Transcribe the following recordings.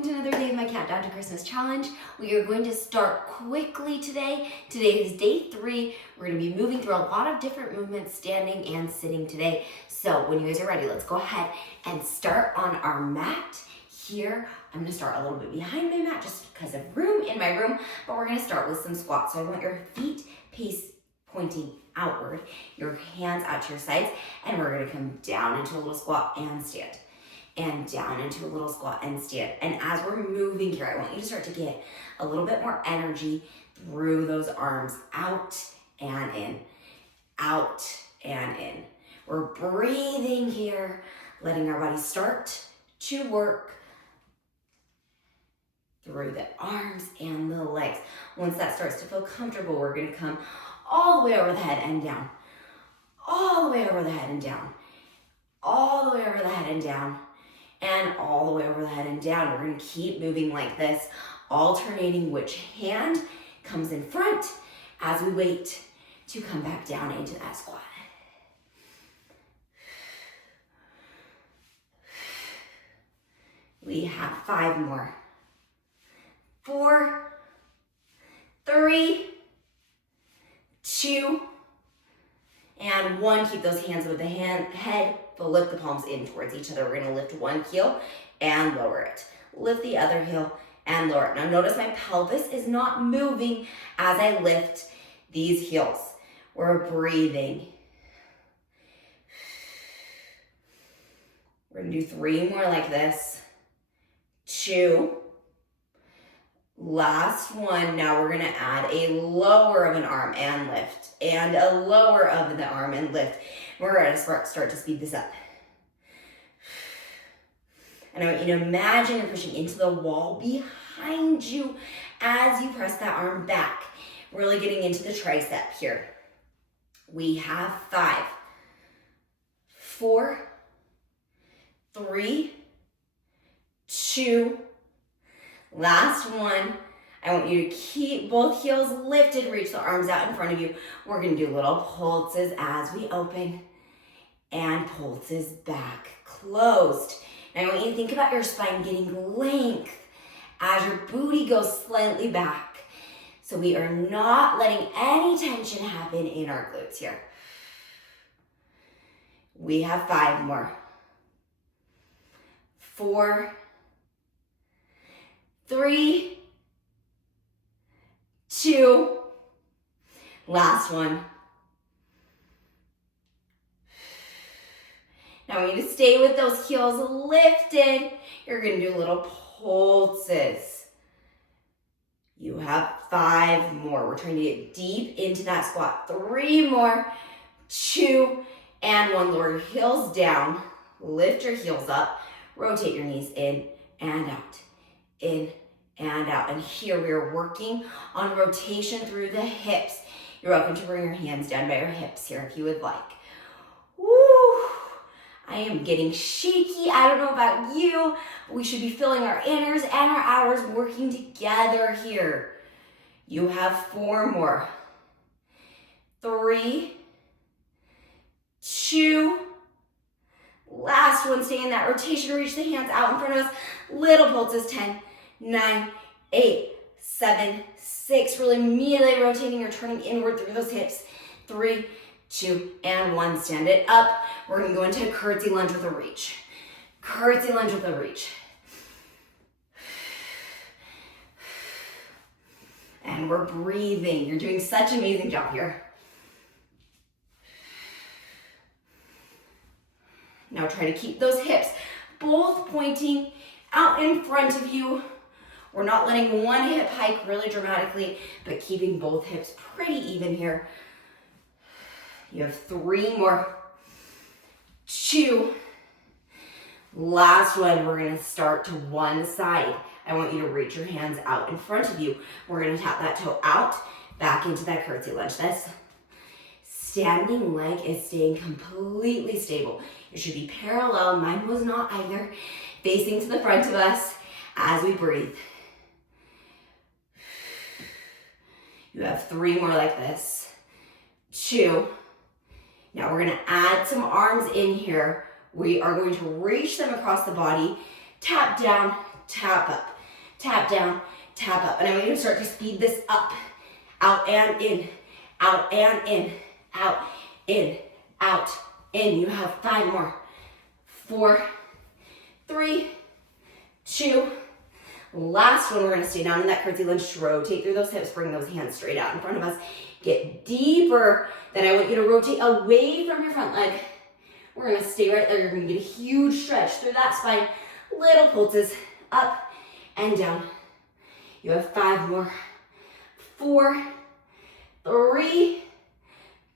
welcome to another day of my Countdown to Christmas challenge. We are going to start quickly today. Today is day 3. We're going to be moving through a lot of different movements, standing and sitting today. So when you guys are ready, let's go ahead and start on our mat here. I'm going to start a little bit behind my mat just because of room in my room, but we're going to start with some squats. So I want your feet pointing outward, your hands out to your sides, and we're going to come down into a little squat and stand. And down into a little squat and stand. And as we're moving here, I want you to start to get a little bit more energy through those arms, out and in, out and in. We're breathing here, letting our body start to work through the arms and the legs. Once that starts to feel comfortable, we're gonna come all the way over the head and down, all the way over the head and down, all the way over the head and down, and all the way over the head and down. We're gonna keep moving like this, alternating which hand comes in front as we wait to come back down into that squat. We have 5 more. 4, 3, 2, and 1. Keep those hands with the head, but lift the palms in towards each other. We're gonna lift one heel and lower it. Lift the other heel and lower it. Now notice my pelvis is not moving as I lift these heels. We're breathing. We're gonna do 3 more like this. 2. Last one. Now we're gonna add a lower of an arm and lift, and a lower of the arm and lift. We're gonna start to speed this up. And I want you to imagine you're pushing into the wall behind you as you press that arm back, really getting into the tricep here. We have 5, 4, 3, 2, last one. I want you to keep both heels lifted, reach the arms out in front of you. We're gonna do little pulses as we open and pulses back, closed. And I want you to think about your spine getting length as your booty goes slightly back. So we are not letting any tension happen in our glutes here. We have 5 more. 4, 3, 2, last one. Now I want you to stay with those heels lifted. You're gonna do little pulses. You have 5 more. We're trying to get deep into that squat. 3 more, 2, and 1. Lower your heels down, lift your heels up, rotate your knees in and out, in and out. And here we are working on rotation through the hips. You're welcome to bring your hands down by your hips here if you would like. Woo! I am getting shaky. I don't know about you, but we should be feeling our inners and our outers working together here. You have 4 more. 3, 2, last one. Stay in that rotation. Reach the hands out in front of us. Little pulses. 10, 9, 8, 7, 6. Really immediately rotating or turning inward through those hips. 3, 2, and 1. Stand it up. We're gonna go into a curtsy lunge with a reach. Curtsy lunge with a reach. And we're breathing. You're doing such an amazing job here. Now try to keep those hips both pointing out in front of you. We're not letting one hip hike really dramatically, but keeping both hips pretty even here. You have 3 more. 2. Last one. We're gonna start to one side. I want you to reach your hands out in front of you. We're gonna tap that toe out, back into that curtsy lunge. This standing leg is staying completely stable. It should be parallel. Mine was not either. Facing to the front of us as we breathe. You have 3 more like this. 2. Now we're gonna add some arms in here. We are going to reach them across the body, tap down, tap up, tap down, tap up. And I want you to start to speed this up. Out and in, out and in, out, in, out, in. You have 5 more. 4, 3, 2. Last one, we're gonna stay down in that curtsy lunge, rotate through those hips, bring those hands straight out in front of us. Get deeper. Then I want you to rotate away from your front leg. We're gonna stay right there. You're gonna get a huge stretch through that spine. Little pulses up and down. You have 5 more. 4, 3,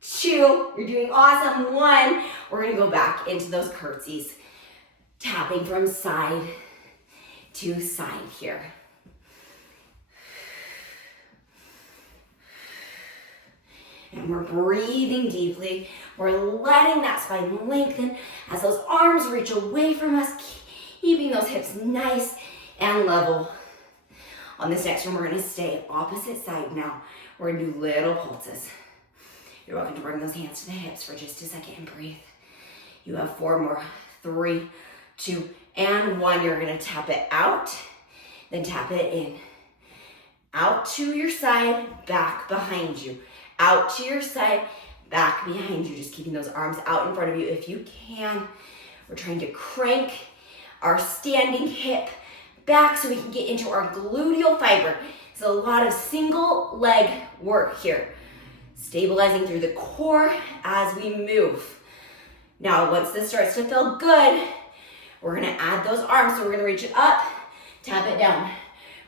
2. You're doing awesome. 1. We're gonna go back into those curtsies. Tapping from side to side here. And we're breathing deeply. We're letting that spine lengthen as those arms reach away from us, keeping those hips nice and level. On this next one, we're gonna stay opposite side now. We're gonna do little pulses. You're welcome to bring those hands to the hips for just a second and breathe. You have 4 more. 3, 2, and 1. You're gonna tap it out, then tap it in. Out to your side, back behind you. Out to your side, back behind you. Just keeping those arms out in front of you if you can. We're trying to crank our standing hip back so we can get into our gluteal fiber. So a lot of single leg work here. Stabilizing through the core as we move. Now, once this starts to feel good, we're gonna add those arms. So we're gonna reach it up, tap it down.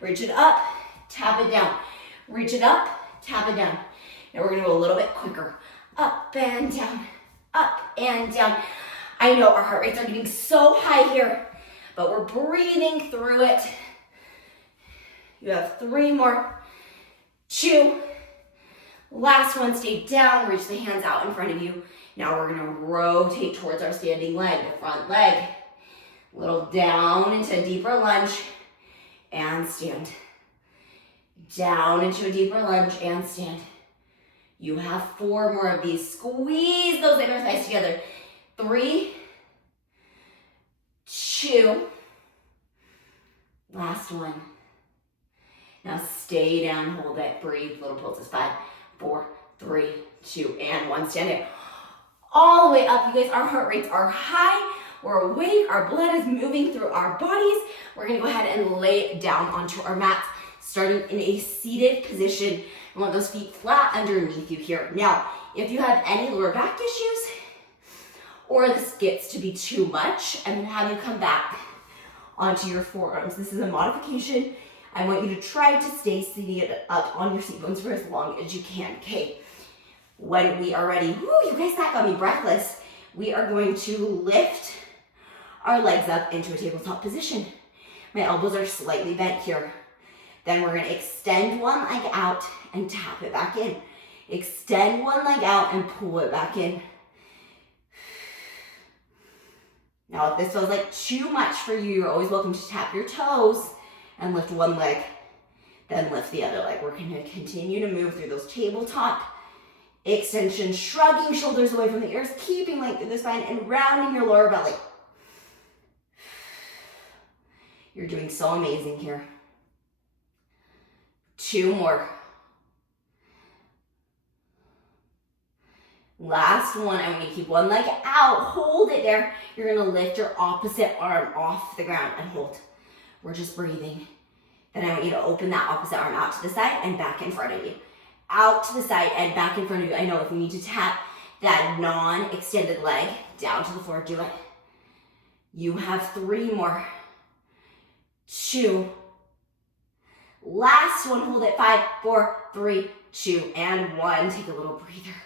Reach it up, tap it down. Reach it up, tap it down. Now we're gonna go a little bit quicker. Up and down, up and down. I know our heart rates are getting so high here, but we're breathing through it. You have 3 more. 2. Last one, stay down, reach the hands out in front of you. Now we're gonna rotate towards our standing leg, the front leg. A little down into a deeper lunge and stand. Down into a deeper lunge and stand. You have 4 more of these. Squeeze those inner thighs together. 3, 2. Last one. Now stay down, hold it, breathe, little pulses. 5, 4, 3, 2, and 1. Stand it all the way up. You guys, our heart rates are high. We're awake. Our blood is moving through our bodies. We're gonna go ahead and lay down onto our mats, starting in a seated position. I want those feet flat underneath you here. Now, if you have any lower back issues, or this gets to be too much, I'm gonna have you come back onto your forearms. This is a modification. I want you to try to stay seated up on your seat bones for as long as you can, okay? When we are ready, whoo, you guys, that got me breathless. We are going to lift our legs up into a tabletop position. My elbows are slightly bent here. Then we're gonna extend one leg out and tap it back in. Extend one leg out and pull it back in. Now, if this feels like too much for you, you're always welcome to tap your toes and lift one leg, then lift the other leg. We're gonna continue to move through those tabletop extensions, shrugging shoulders away from the ears, keeping length through the spine and rounding your lower belly. You're doing so amazing here. 2 more. Last one. I want you to keep one leg out. Hold it there. You're gonna lift your opposite arm off the ground and hold. We're just breathing. Then I want you to open that opposite arm out to the side and back in front of you. Out to the side and back in front of you. I know if you need to tap that non-extended leg down to the floor, do it. You have 3 more. 2. Last one, hold it. 5, 4, 3, 2, and 1. Take a little breather.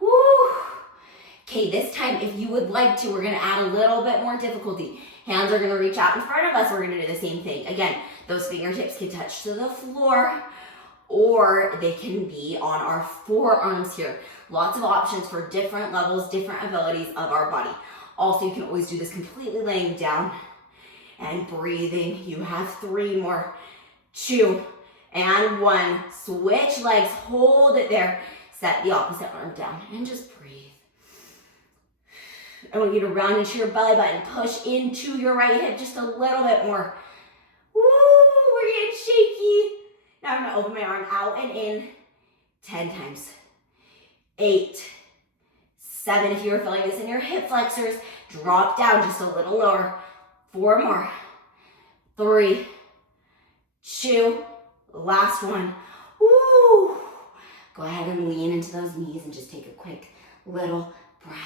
Woo! Okay, this time, if you would like to, we're gonna add a little bit more difficulty. Hands are gonna reach out in front of us. We're gonna do the same thing. Again, those fingertips can touch to the floor, or they can be on our forearms here. Lots of options for different levels, different abilities of our body. Also, you can always do this completely laying down and breathing. You have 3 more. 2 and 1. Switch legs, hold it there. Set the opposite arm down and just breathe. I want you to round into your belly button, push into your right hip just a little bit more. I'm gonna open my arm out and in 10 times. 8, 7, if you are feeling this in your hip flexors, drop down just a little lower. 4 more. 3, 2, last one. Woo! Go ahead and lean into those knees and just take a quick little breath.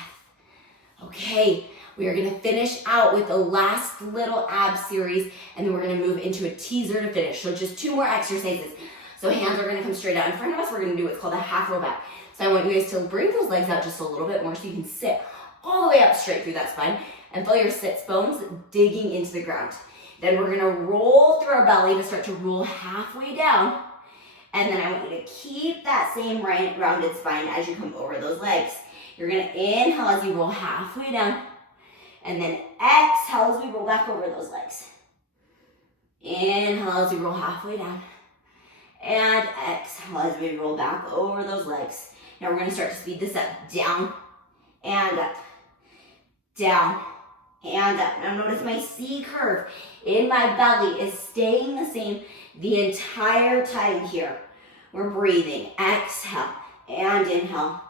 Okay, we are gonna finish out with the last little ab series, and then we're gonna move into a teaser to finish. So just 2 more exercises. So hands are gonna come straight out in front of us. We're gonna do what's called a half roll back. So I want you guys to bring those legs out just a little bit more so you can sit all the way up straight through that spine and feel your sits bones digging into the ground. Then we're gonna roll through our belly to start to roll halfway down. And then I want you to keep that same rounded spine as you come over those legs. You're gonna inhale as you roll halfway down. And then exhale as we roll back over those legs. Inhale as we roll halfway down. And exhale as we roll back over those legs. Now we're gonna start to speed this up. Down and up. Down and up. Now notice my C curve in my belly is staying the same the entire time here. We're breathing. Exhale and inhale.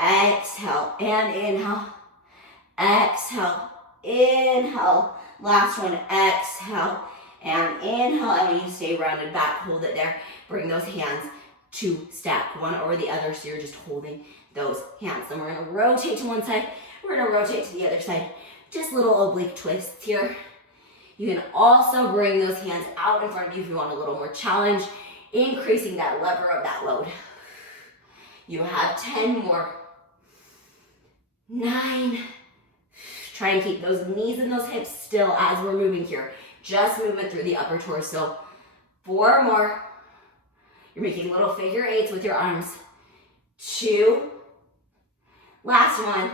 Exhale and inhale. Exhale, inhale. Last one, exhale and inhale. I want you to stay rounded back. Hold it there. Bring those hands to stack one over the other, so you're just holding those hands. Then we're gonna rotate to one side. We're gonna rotate to the other side. Just little oblique twists here. You can also bring those hands out in front of you if you want a little more challenge, increasing that lever of that load. You have 10 more. 9. Try and keep those knees and those hips still as we're moving here. Just movement through the upper torso. 4 more. You're making little figure 8s with your arms. 2. Last one.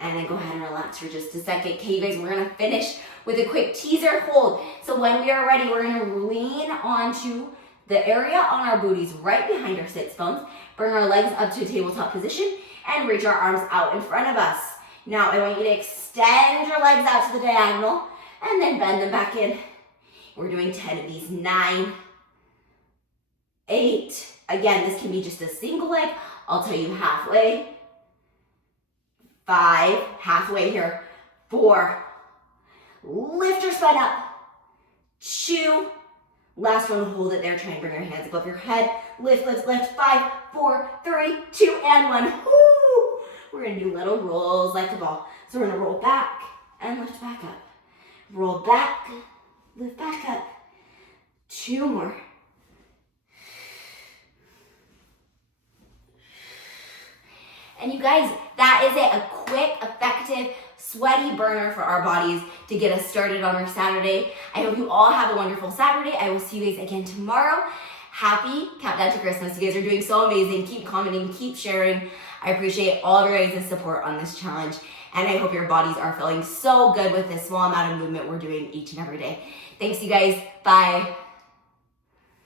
And then go ahead and relax for just a second. Okay, you guys, we're gonna finish with a quick teaser hold. So when we are ready, we're gonna lean onto the area on our booties right behind our sits bones. Bring our legs up to a tabletop position and reach our arms out in front of us. Now I want you to extend your legs out to the diagonal and then bend them back in. We're doing 10 of these. 9, 8. Again, this can be just a single leg. I'll tell you halfway. 5, halfway here. 4, lift your spine up. 2, last one, hold it there. Try and bring your hands above your head. Lift, lift, lift. 5, 4, 3, 2, and 1. Woo! We're gonna do little rolls like a ball. So we're gonna roll back and lift back up. Roll back, lift back up. 2 more. And you guys, that is it. A quick, effective, sweaty burner for our bodies to get us started on our Saturday. I hope you all have a wonderful Saturday. I will see you guys again tomorrow. Happy countdown to Christmas. You guys are doing so amazing. Keep commenting, keep sharing. I appreciate all of your guys' support on this challenge. And I hope your bodies are feeling so good with this small amount of movement we're doing each and every day. Thanks, you guys. Bye.